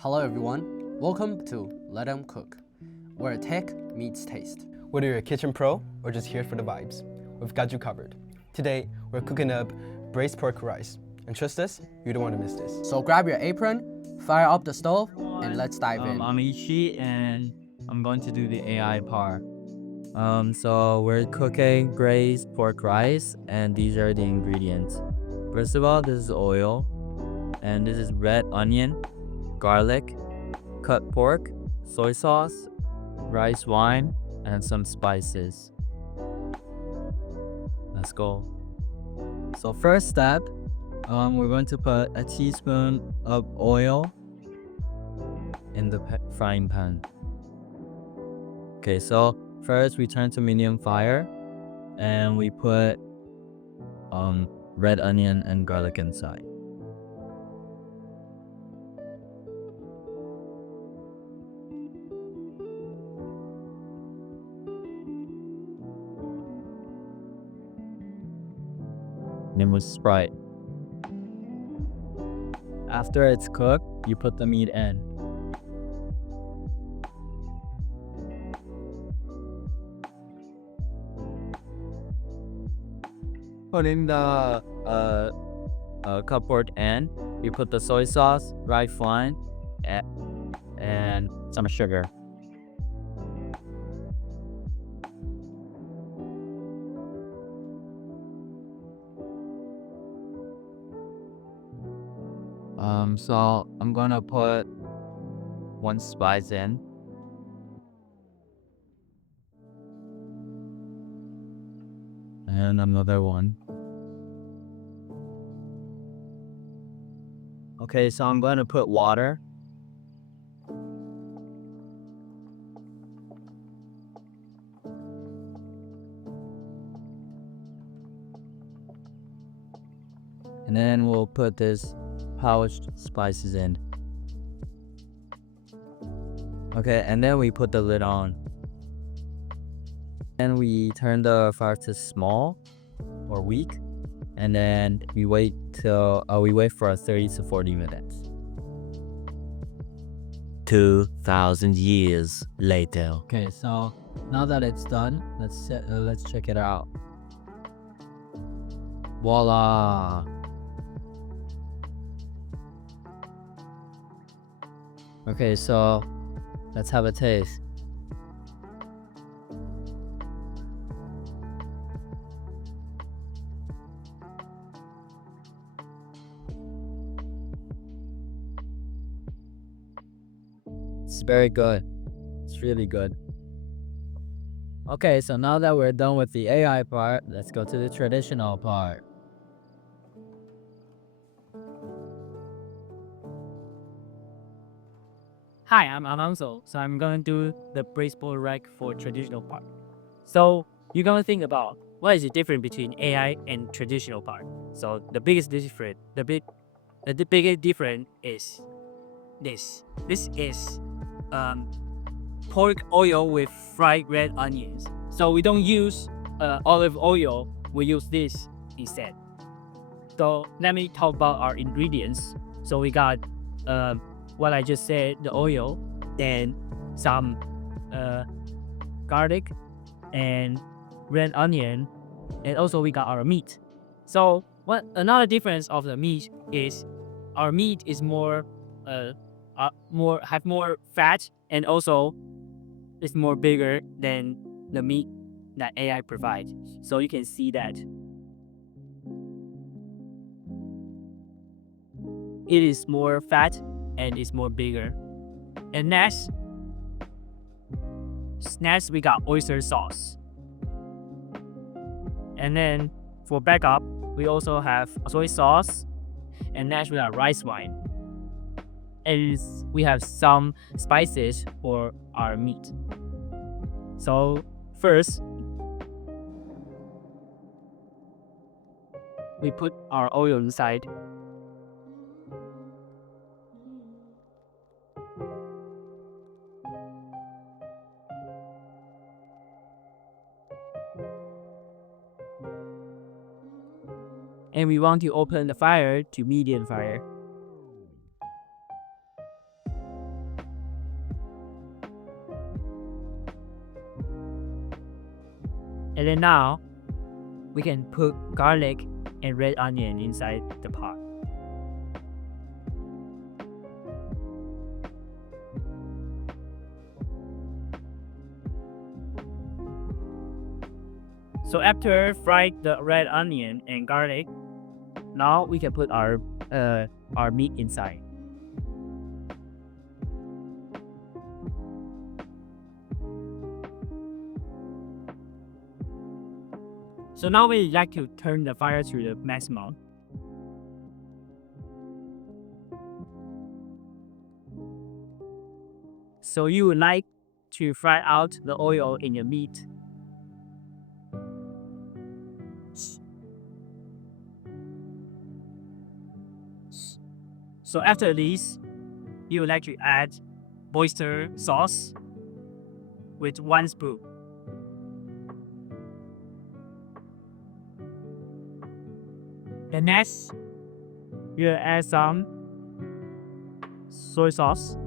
Hello everyone, welcome to Let Them Cook, where tech meets taste. Whether you're a kitchen pro or just here for the vibes, we've got you covered. Today, we're cooking up braised pork rice. And trust us, you don't want to miss this. So grab your apron, fire up the stove, and let's dive in. I'm Ichi and I'm going to do the AI part. So we're cooking braised pork rice and these are the ingredients. First of all, this is oil and this is red onion, garlic, cut pork, soy sauce, rice wine, and some spices. Let's go. So first step, we're going to put a teaspoon of oil in the frying pan. Okay, so first we turn to medium fire and we put red onion and garlic inside. Then we Sprite. After it's cooked, you put the meat in. Put in the cut pork in. You put the soy sauce, rice wine, and some sugar. So I'm gonna put one spice in. And another one. Okay, so I'm gonna put water. And then we'll put this poached spices in. Okay, and then we put the lid on. And we turn the fire to small or weak, and then we wait for 30 to 40 minutes. 2,000 years later. Okay, so now that it's done, let's check it out. Voila! Okay, so let's have a taste. It's very good. It's really good. Okay, so now that we're done with the AI part, let's go to the traditional part. Hi, I'm Alonso. So I'm going to do the braised pork rice for traditional part. So you're going to think about what is the difference between AI and traditional part. So the biggest difference, the biggest difference is this. This is pork oil with fried red onions. So we don't use olive oil. We use this instead. So let me talk about our ingredients. So we got what I just said, the oil, then some garlic and red onion, and also we got our meat. So another difference of the meat is our meat is more fat, and also it's more bigger than the meat that AI provides. So you can see that it is more fat and it's more bigger. And next we got oyster sauce. And then for backup, we also have soy sauce. And next we got rice wine. And we have some spices for our meat. So first, we put our oil inside. And we want to open the fire to medium fire. And then now, we can put garlic and red onion inside the pot. So after frying the red onion and garlic, now we can put our meat inside. So now we like to turn the fire to the maximum. So you would like to fry out the oil in your meat. So after this, you would like to add oyster sauce with 1 spoon. And next, you add some soy sauce.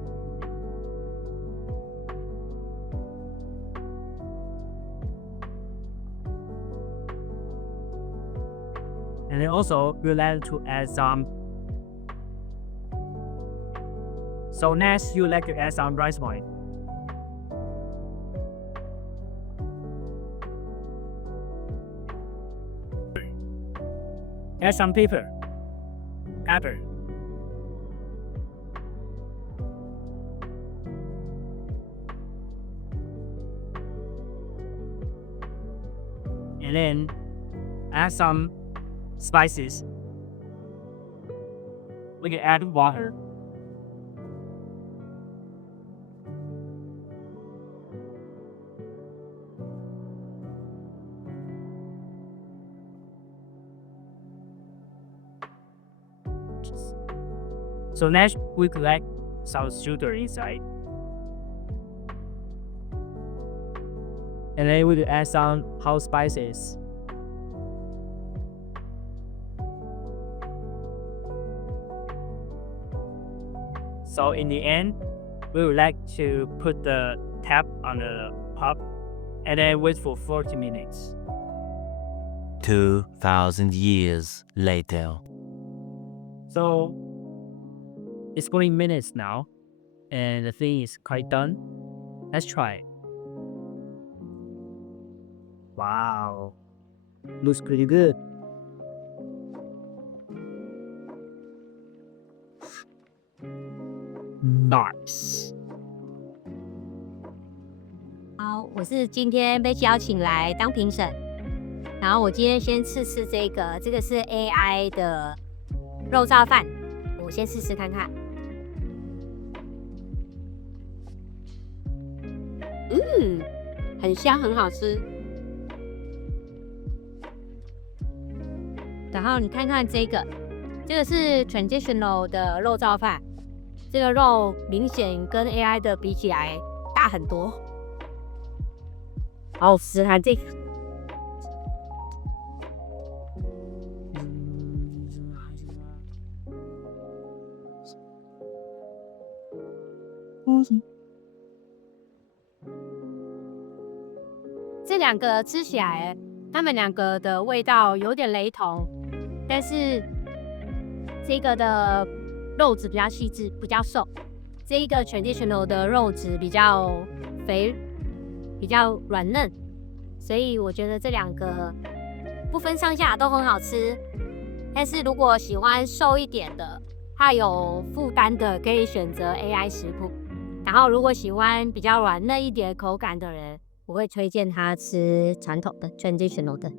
And then also, we'll like to add some. So next, you like to add some rice wine. Add some pepper. And then add some spices. We can add water. So next, we collect some sugar inside. And then we will add some hot spices. So in the end, we would like to put the tap on the pot and then wait for 40 minutes. 2,000 years later. So it's 40 minutes now, and the thing is quite done. Let's try it. Wow, looks pretty good. Nice. 好，我是今天被邀请来当评审，然后我今天先试这个是 AI 的肉燥饭，我先试看看。很香，很好吃。然后你看看这个是 traditional 的肉燥饭，这个肉明显跟 AI 的比起来大很多。好吃啊，这个。这两个吃起来，它们两个的味道有点雷同，但是这个的肉质比较细致，比较瘦；这一个 traditional 的肉质比较肥，比较软嫩。所以我觉得这两个不分上下都很好吃。但是如果喜欢瘦一点的，怕有负担的，可以选择 AI 食谱。然后如果喜欢比较软嫩一点口感的人，我会推荐他吃传统的 traditional 的。